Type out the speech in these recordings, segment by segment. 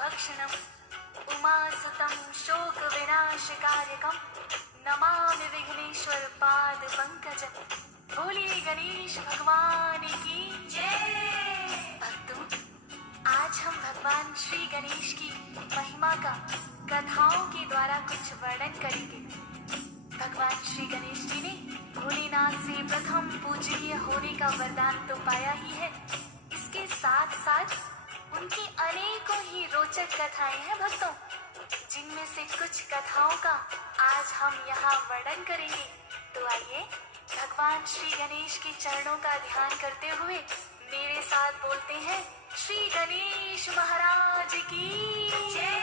भक्षणम् उमासुतं शोकविनाशकारकं नमामि विघ्नेश्वर पाद पंकजं। बोलिए गणेश भगवान की जय। भक्तों, आज हम भगवान श्री गणेश की महिमा का कथाओं के द्वारा कुछ वर्णन करेंगे। भगवान श्री गणेश जी ने भोलेनाथ से प्रथम पूजनीय होने का वरदान तो पाया ही है, इसके साथ साथ उनकी अनेकों ही रोचक कथाएं हैं भक्तों, जिनमें से कुछ कथाओं का आज हम यहाँ वर्णन करेंगे। तो आइए भगवान श्री गणेश के चरणों का ध्यान करते हुए मेरे साथ बोलते हैं श्री गणेश महाराज की जय।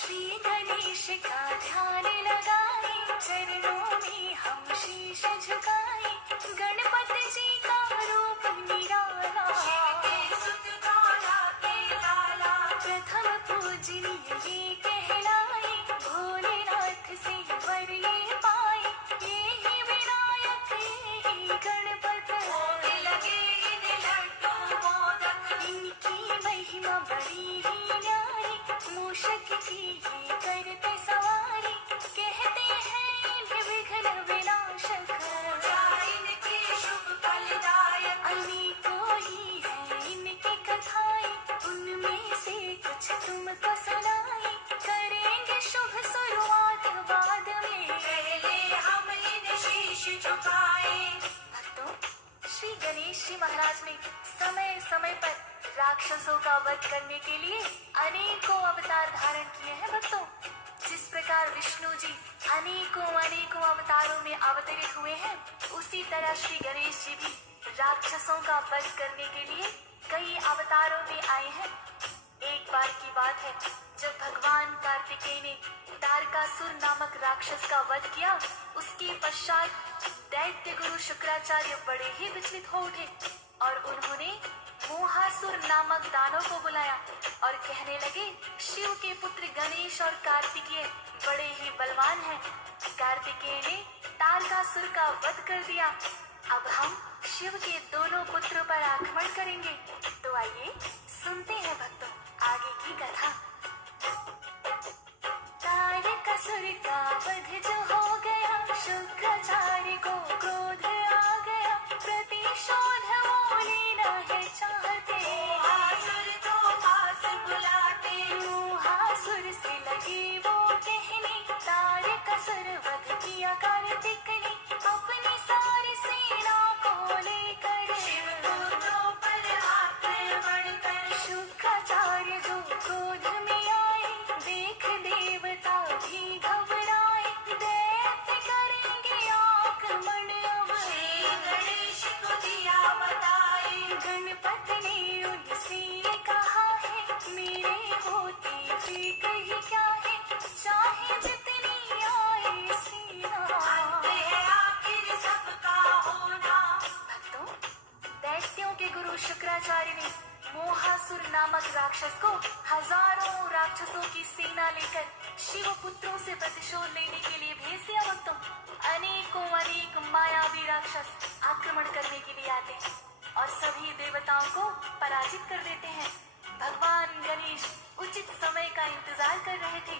श्री गणेश का ध्यान लगाए, चरणों में हम शीश झुकाए, गणपति जी का रूप निराला, प्रथम पूजनीय ये कहलाए, भोलेनाथ से वर ये पाए, ये ही विनायक ये ही गणपति, लगे इन लड्डू मोदक, इनकी महिमा बड़ी ही न्यारी, मूषक की ये करते सवारी, कहते हैं विघ्न विनाशक, इनके शुभ फलदायक, अनेकों ही है इनकी कथाएं, उनमें से कुछ तुमको सुनाए, करेंगे शुभ शुरुआत बाद में, पहले हम इन शीश झुकाए। भक्तों, श्री गणेश जी महाराज ने समय समय पर राक्षसों का वध करने के लिए अनेकों अवतार धारण किए हैं भक्तों। जिस प्रकार विष्णु जी अनेकों अवतारों में अवतरित हुए हैं, उसी तरह श्री गणेश जी भी राक्षसों का वध करने के लिए कई अवतारों में आए हैं। एक बार की बात है, जब भगवान कार्तिकेय ने तारकासुर नामक राक्षस का वध किया, उसके पश्चात दैत्य गुरु शुक्राचार्य बड़े ही विचलित हो उठे और उन्होंने मोहासुर नामक दानव को बुलाया और कहने लगे, शिव के पुत्र गणेश और कार्तिकेय बड़े ही बलवान हैं। कार्तिकेय ने तारकासुर का वध कर दिया, अब हम शिव के दोनों पुत्रों पर आक्रमण करेंगे। तो आइए सुनते हैं भक्तों आगे की कथा। तारकासुर का वध जो हो गया, शुक्राचार्य को क्रोध आ गया, प्रतिशोध वो लेना है चाहते, मोहासुर को पास बुलाते, मोहासुर से लगे वो कहने, तारकासुर वध किया कार्तिक ने, अपनी सारी सेना को लेकर शिव पुत्रों पर आक्रमण कर, शुक्राचार्य जो क्रोध में आए, देख देवता भी घबराए, दैत्य करेंगे आक्रमण अब, श्री गणेश को दिया बताए, गणपति ने उनसे कहा है, मेरे होते भी कहीं क्या है, चाहे जितनी आए सीना, आखिर सबका होना। भक्तों, दैत्यों के गुरु शुक्राचार्य ने मोहासुर नामक राक्षस को हजारों राक्षसों की सेना लेकर शिव पुत्रों से प्रतिशोध लेने के लिए भेज दिया। भक्तों, अनेक मायावी राक्षस आक्रमण करने के लिए आते हैं और सभी देवताओं को पराजित कर देते हैं। भगवान गणेश उचित समय का इंतजार कर रहे थे।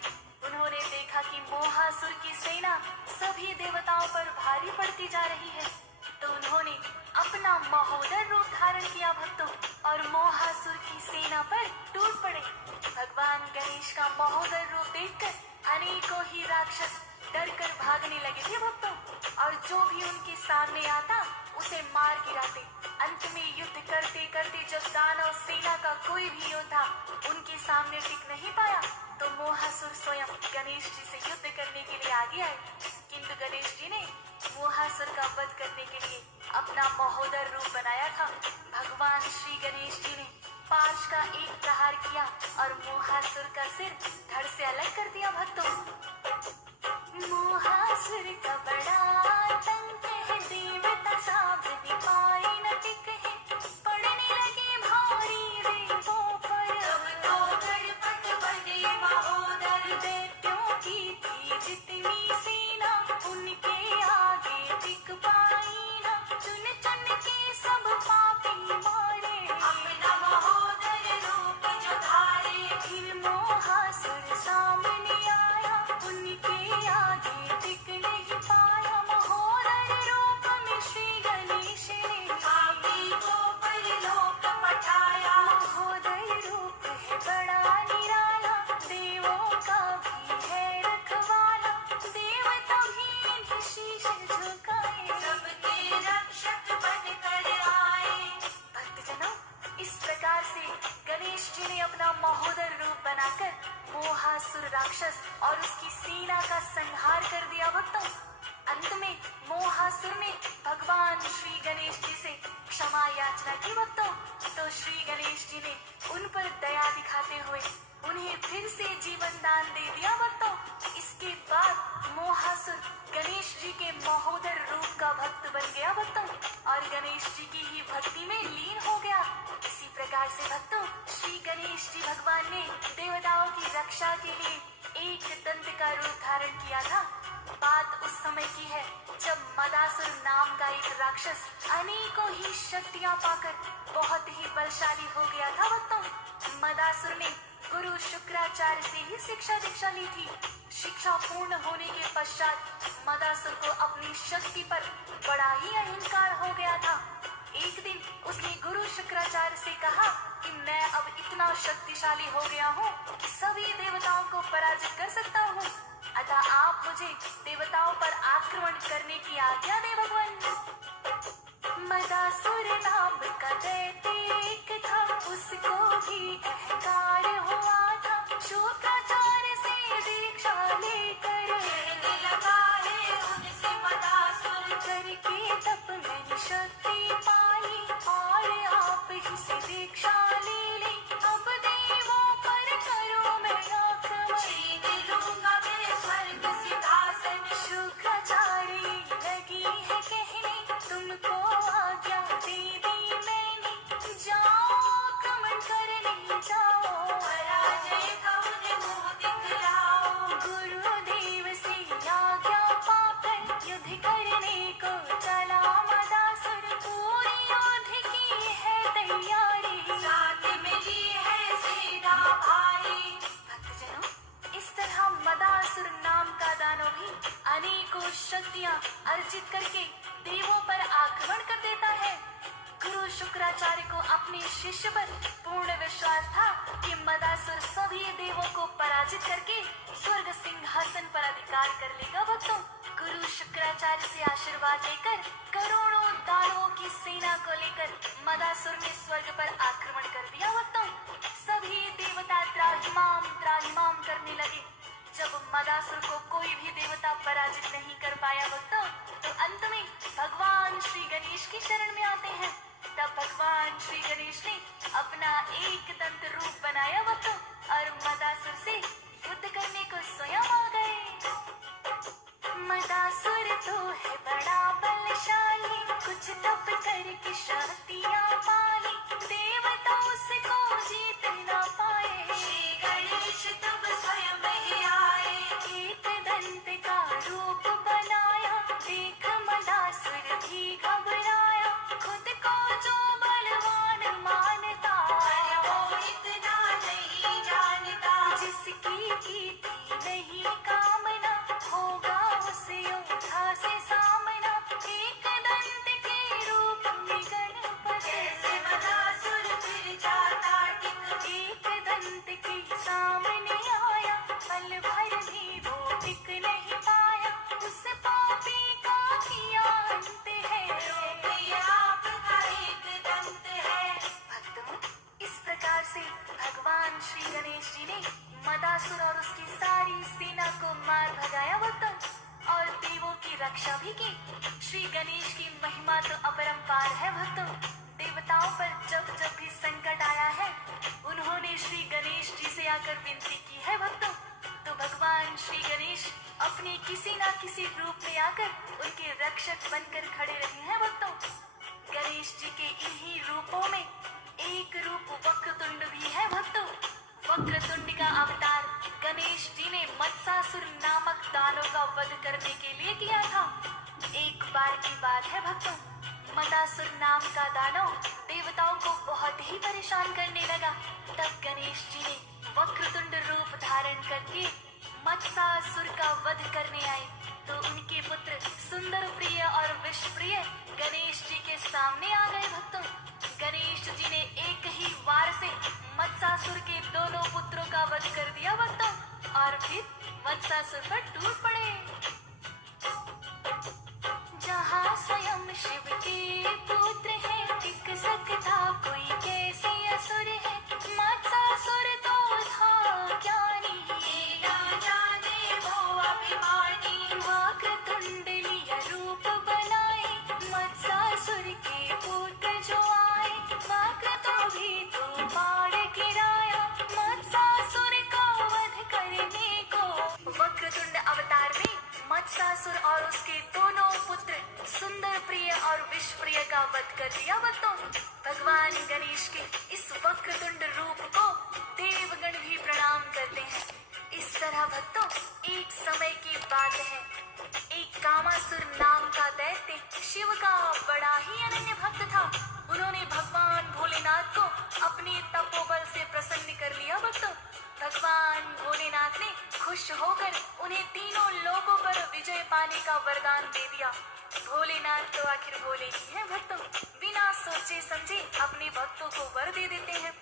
उन्होंने देखा कि मोहासुर की सेना सभी देवताओं पर भारी पड़ती जा रही है, तो उन्होंने अपना महोदर रूप धारण किया भक्तों और मोहासुर की सेना पर टूट पड़े। भगवान गणेश का महोदर रूप देखकर अनेकों ही राक्षस डर कर भागने लगे थे भक्तों, और जो भी उनके सामने आता उसे मार गिराते। अंत में युद्ध करते करते जब दानव सेना का कोई भी योद्धा उनके सामने टिक नहीं पाया, तो मोहासुर स्वयं गणेश जी से युद्ध करने के लिए आगे आए। किंतु गणेश जी ने मोहासुर का वध करने के लिए अपना महोदर रूप बनाया था। भगवान श्री गणेश जी ने पाश का एक प्रहार किया और मोहासुर का सिर धड़ से अलग कर दिया भक्तों। मोहासुर का बड़ा आतंक है, देवता सावधि पाए न टिक है, पड़ने लगे भारी वेदों पर, अब तो गणपत बने महोदर, दैत्यों की थी जितनी सेना, उनके आगे टिक पाई न, चुन चुन के सब पापी मारे, अपना महोदर रूप जो धारे, फिर महासुर सामने आया, उनके आगे टिक नहीं पाया। महोदर रूप में श्री गणेश ने पापी को परलोक पठाया। महोदर रूप है बड़ा निराला, देवों का भी है रखवाला। देवता भी इन्हें शीश झुकाए, सबके रक्षक बनकर आए। भक्तजनों, इस प्रकार से गणेश जी ने अपना महोदर रूप बनाकर मोहासुर राक्षस और उसकी सेना का संहार कर दिया। भक्तों, अंत में मोहासुर ने भगवान श्री गणेश जी से क्षमा याचना की। भक्तों, तो श्री गणेश जी ने उन पर दया दिखाते हुए उन्हें फिर से जीवन दान दे दिया। भक्तों, इसके बाद मोहासुर गणेश जी के महोदर रूप का भक्त बन गया। भक्तों, और गणेश जी की ही भक्ति में लीन हो गया। इसी प्रकार से भक्तों, श्री गणेश जी भगवान ने देवताओं की रक्षा के लिए एक दंत का रूप धारण किया था। बात उस समय की है जब मदासुर नाम का एक राक्षस अनेकों ही शक्तियां पाकर बहुत ही बलशाली हो गया था। भक्तों, मदासुर ने गुरु शुक्राचार्य से ही शिक्षा दीक्षा ली थी। शिक्षा पूर्ण होने के पश्चात मदासुर को अपनी शक्ति पर बड़ा ही अहंकार हो गया था। एक दिन उसने गुरु शुक्राचार्य से कहा कि मैं अब इतना शक्तिशाली हो गया हूँ कि सभी देवताओं को पराजित कर सकता हूँ, अतः आप मुझे देवताओं पर आक्रमण करने की आज्ञा दे भगवान। मदासुर नाम का दैत्य एक था, उसको भी अहंकार हुआ था। शुक्राचार्य से दीक्षा लेकर लगा है उनसे मदासुर, करके तप मैंने शक्ति पाई और आप ही से दीक्षा ले ली। अब देवों पर करो मैं आक्रमण, छीन लूंगा मैं स्वर्ग सिंहासन। शुक्राचार्य लगी है कहने, तुमको आज्ञा दे दी मैंने, जाओ आक्रमण करने जाओ, पराजय का उन्हें मुंह दिखलाओ। गुरुदेव से आज्ञा पाकर युद्ध करने को चला मदासुर, पूरी युद्ध की है तैयारी, साथ मिली है सेना भारी। भक्तजनों, इस तरह मदासुर नाम का दानव भी अनेकों शक्तियां अर्जित करके देवों पर आक्रमण कर देता है। गुरु शुक्राचार्य को अपने शिष्य पर पूर्ण विश्वास था कि मदासुर सभी देवों को पराजित करके स्वर्ग सिंहासन पर अधिकार कर लेगा। भक्तों, गुरु शुक्राचार्य से आशीर्वाद लेकर करोड़ों दानवों की सेना को लेकर मदासुर ने स्वर्ग पर आक्रमण कर दिया। भक्तों, सभी देवता त्राहिमाम करने लगे। जब मदासुर को कोई भी देवता पराजित नहीं कर पाया भक्तों, तो अंत में भगवान श्री गणेश की शरण में आते हैं। तब भगवान श्री गणेश ने अपना एक दंत रूप बनाया भक्तों, और मदासुर से युद्ध करने को स्वयं आ गए। मदासुर तो है बड़ा बलशाली, कुछ तप करके शक्तियां पाली, देवता उसको जीत ना पाए। श्री गणेश तब स्वयं ही आए, एक दंत का रूप बनाया, देख मदासुर भी घबराया, खुद को जो बलवान मानता, वो इतना नहीं जानता, जिसकी की थी नहीं कामना, होगा उसे योद्धा से सामना। एक दंत के रूप में गणपति, जैसे मदासुर फिर जाता टिक, एक दंत के सामने आया, पल भर भी वो टिक नहीं पाया, उस पापी का किया अंत है, आपका एक दंत है। भक्तों, इस प्रकार से भगवान श्री गणेश जी ने मदासुर और उसकी सारी सेना को मार भगाया भक्तों, और देवों की रक्षा भी की। श्री गणेश की महिमा तो अपरंपार है भक्तों। देवताओं पर जब जब भी संकट आया है, उन्होंने श्री गणेश जी से आकर विनती की है भक्तों, तो भगवान श्री गणेश अपने किसी न किसी रूप में आकर उनके रक्षक बनकर खड़े रहे हैं भक्तों। गणेश जी के इन्हीं रूपों में एक रूप वक्रतुंड भी है भक्तों। वक्रतुंड का अवतार गणेश जी ने मत्स्यासुर नामक दानव का वध करने के लिए किया था। एक बार की बात है भक्तों, मत्स्यासुर नाम का दानव देवताओं को बहुत ही परेशान करने लगा। तब गणेश जी ने वक्रतुंड रूप धारण करके मत्स्यासुर का वध करने आए तो उनके पुत्र सुंदर प्रिय और विष प्रिय गणेश जी के सामने आ गए। भक्तों, गणेश जी ने एक ही वार से मत्स्यासुर के दोनों पुत्रों का वध कर दिया भक्तों, और फिर मत्स्यासुर पर टूट पड़े। जहाँ स्वयं शिव के पुत्र है, टिक सकता कोई कैसे असुर है। मत्स्यासुर तो था ज्ञानी, ना जाने वो अभिमानी। वक्रतुंड लिया रूप बनाए, मत्स्यासुर के पुत्र जो आए। वक्रतुंड भी तो पार गिराया, मत्स्यासुर का वध करने को। वक्रतुंड अवतार में मत्स्यासुर और उसके दोनों पुत्र सुंदर प्रिय और विष प्रिय का वध कर दिया। भक्तों, भगवान गणेश के इस वक्रतुंड रूप को देवगण भी प्रणाम करते हैं। इस तरह भक्तों, एक समय की बात है, एक कामासुर नाम का दैत्य शिव का बड़ा ही अनन्य भक्त था। उन्होंने भगवान भोलेनाथ को अपने तपोबल से प्रसन्न कर लिया। भक्तों, भगवान भोलेनाथ ने खुश होकर उन्हें तीनों लोकों पर विजय पाने का वरदान दे दिया। भोलेनाथ तो आखिर भोले ही हैं भक्तों, बिना सोचे समझे अपने भक्तों को वर दे देते हैं।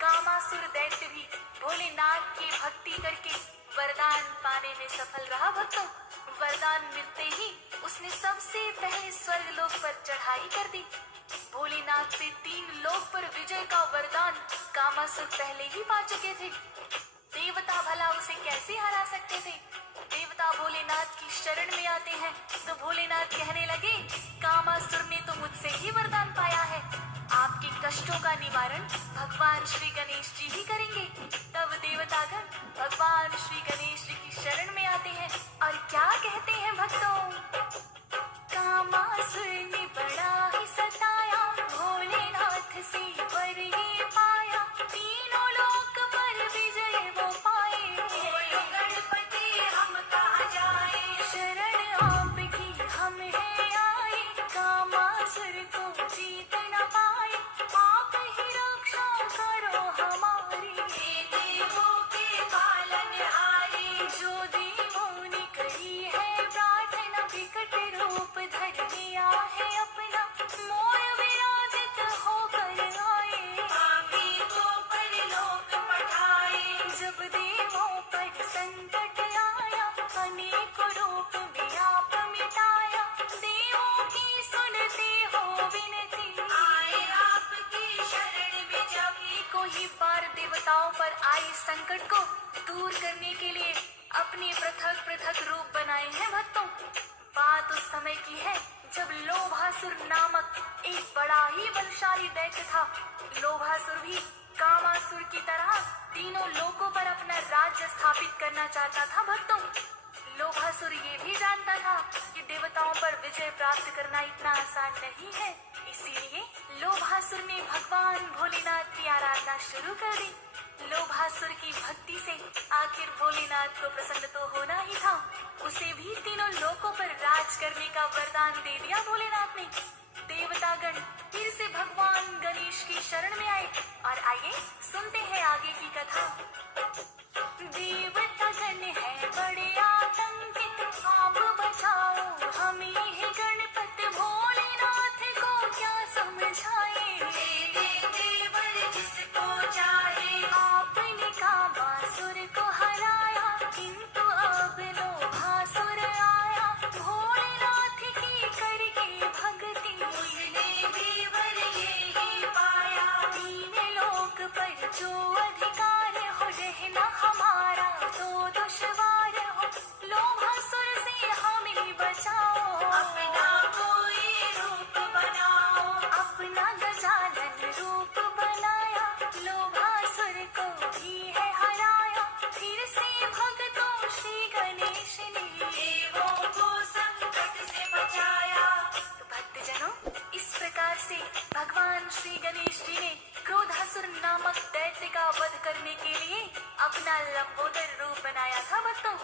कामासुर दैत्य भी भोलेनाथ की भक्ति करके वरदान पाने में सफल रहा। भक्तों, वरदान मिलते ही उसने सबसे पहले स्वर्ग लोक पर चढ़ाई कर दी। भोलेनाथ से 3 लोक पर विजय का वरदान कामासुर पहले ही पा चुके थे। देवता भला उसे कैसे हरा सकते थे। देवता भोलेनाथ की शरण में आते हैं तो भोलेनाथ कहने लगे, कामासुर ने तो मुझसे ही वरदान पाया है, आपके कष्टों का निवारण भगवान श्री गणेश जी ही करेंगे। तब देवतागण भगवान श्री गणेश जी की शरण में आते हैं और क्या कहते हैं भक्तों, कामासुर ने बड़ा ही सताया, भोलेनाथ से वर ये पाया। तीनों लोक पर विजय वो पाए, बोलो गणपति हम कहाँ जाए। शरण आपकी हम है आए, कामासुर को जीत न पाए। आप ही रक्षा करो हमारी, देवों के पालन हारे। जो देवों ने करी है प्रार्थना, विकट रूप धर लिया है अपना, मोर विराजित होकर आए। आगे को परलोक पठाए, जब देवों पर संकट आया, अनेक रूप में आप मिटाया। देवों की सुनते हो विनती, आए आपकी शरण में जब। कोई बार देवताओं पर आए संकट को दूर करने के लिए अपने पृथक पृथक रूप बनाए हैं। भक्तों, बात उस समय की है जब लोभासुर नामक एक बड़ा ही बलशाली दैत्य था। लोभासुर भी कामासुर की तरह तीनों लोकों पर अपना राज्य स्थापित करना चाहता था। भक्तों, लोभासुर ये भी जानता था कि देवताओं पर विजय प्राप्त करना इतना आसान नहीं है। इसीलिए लोभासुर ने भगवान भोलेनाथ की आराधना शुरू कर दी। लोभासुर की भक्ति से आखिर भोलेनाथ को प्रसन्न तो होना ही था। उसे भी तीनों लोकों पर राज करने का वरदान दे दिया भोलेनाथ ने। देवतागण फिर से भगवान गणेश की शरण में आए और आइए सुनते हैं आगे की कथा। देवतागण है बड़े आतंकित, आप बचाओ हमें ही गणपति। भोलेनाथ को क्या समझाए, देवर जिसको चाहे। आपने कामासुर को हराया, किंतु अब लोभासुर आया। भोलेनाथ की करके भक्ति, उसने देवर यही पाया। 3 लोक पर जो अधिकार हो, रहना हमारा तो दुश्वार हो। लोभासुर से हमें बचाओ, अपना कोई रूप बनाओ। अपना गजानन रूप बनाया, लोभासुर को भी है हराया। फिर से भक्तों श्री गणेश ने देवों को संकट से बचाया। तो भक्तजनों, इस प्रकार से भगवान श्री गणेश जी ने क्रोधासुर नामक दैत्य का वध करने के लिए अपना लंबोदर रूप बनाया था। भक्तों,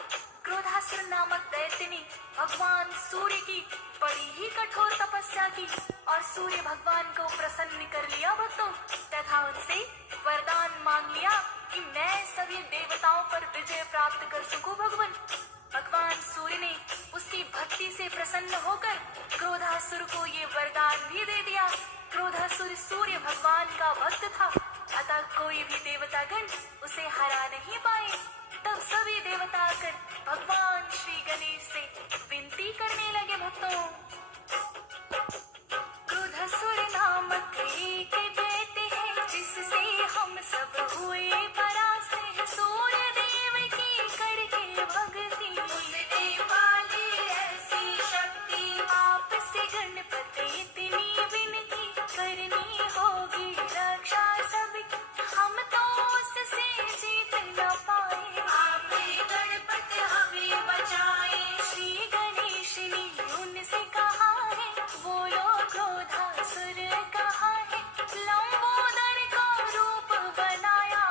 क्रोधासुर नामक दैत्य ने भगवान सूर्य की बड़ी ही कठोर तपस्या की और सूर्य भगवान को प्रसन्न कर लिया। भक्तों, तथा उनसे वरदान मांग लिया कि मैं सभी देवताओं पर विजय प्राप्त कर सकूं भगवान। भगवान सूर्य ने उसकी भक्ति से प्रसन्न होकर क्रोधासुर को ये वरदान भी दे दिया। क्रोधासुर सूर्य भगवान का भक्त था, अतः कोई भी देवतागण उसे हरा नहीं पाए। तब सभी देवता आकर भगवान श्री गणेश से विनती करने लगे, भक्तों क्रोधासुर नामक एक दैत्य है, जिससे हम सब हुए परास्त हैं। सूर्य देव की करके भक्ति, उसने पाली ऐसी शक्ति। आपसे गणपति इतनी विनती करनी होगी, रक्षा सबकी हम तो उससे जीत न पाए। आप गणपति हमें बचाए। श्री गणेश ने उनसे कहा है, बोलो क्रोधासुर कहा है। लंबोदर का रूप बनाया,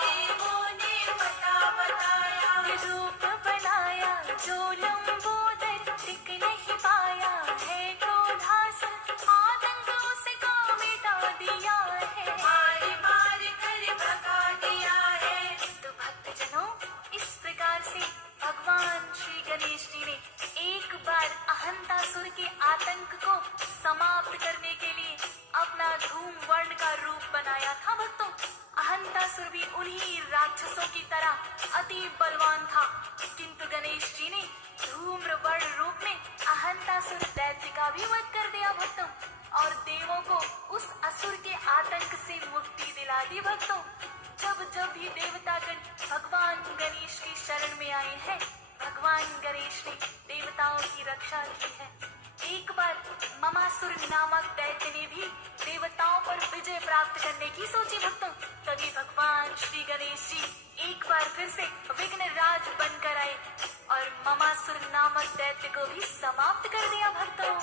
देवों ने बताया। रूप बनाया जो लंबोदर, टिक नहीं पाया है क्रोधासुर। आतंक उसका मिटा दिया है, मार मार कर भगा दिया है। तो भक्तजनों, इस प्रकार से भगवान श्री गणेश जी ने एक बार अहंतासुर के आतंक को समाप्त करने के लिए अपना धूम वर्ण का रूप बनाया था। भक्तों, अहंतासुर भी उन्हीं राक्षसों की तरह अति बलवान था, किंतु गणेश जी ने धूम्र वर्ण रूप में अहंतासुर दैत्य का भी वध कर दिया भक्तों, और देवों को उस असुर के आतंक से मुक्ति दिला दी। भक्तों, जब जब भी देवतागण भगवान गणेश की शरण में आए हैं, भगवान गणेश ने देवताओं की रक्षा की है। एक बार ममासुर नामक दैत्य ने भी देवताओं पर विजय प्राप्त करने की सोची। भक्तों, तभी भगवान श्री गणेश जी एक बार फिर से विघ्न राज बनकर आए और ममासुर नामक दैत्य को भी समाप्त कर दिया। भक्तों,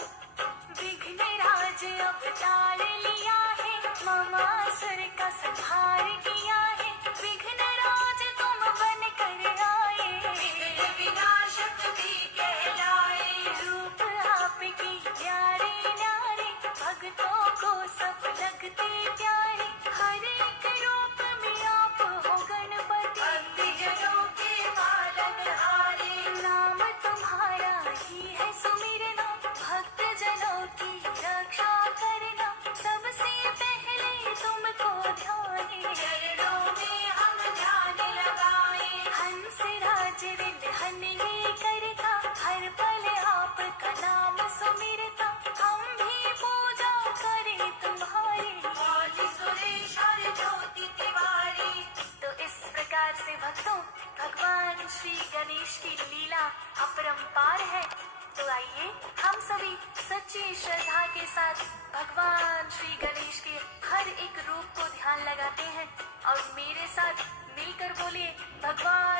विघ्न राज अवतार लिया है, ममासुर का संहार किया है। विघ्न राज तुम बन कर आए, विघ्न विनाशक भी कहलाए। रूप आपकी प्यारे न्यारे, भक्तों को सब लगते प्यारे। हर एक रूप में आप हो गणपति, भक्तजनों के पालनहारे। नाम तुम्हारा ही है सुमिरना, भक्तजनों की रक्षा करना। सबसे पहले तुमको ध्यान, चरणों में हम ध्यान लगाए। हंस राज रिलहन ये करता, हर पल आपका नाम सुमिरता। हम भी पूजा करें तुम्हारी, मौली सुरेश हर ज्योति तिवारी। तो इस प्रकार से भक्तों, भगवान श्री गणेश की लीला अपरंपार है। तो आइए हम सभी सच्ची श्रद्धा के साथ भगवान श्री गणेश के हर एक रूप को ध्यान लगाते हैं और मेरे साथ मिलकर बोलिए, भगवान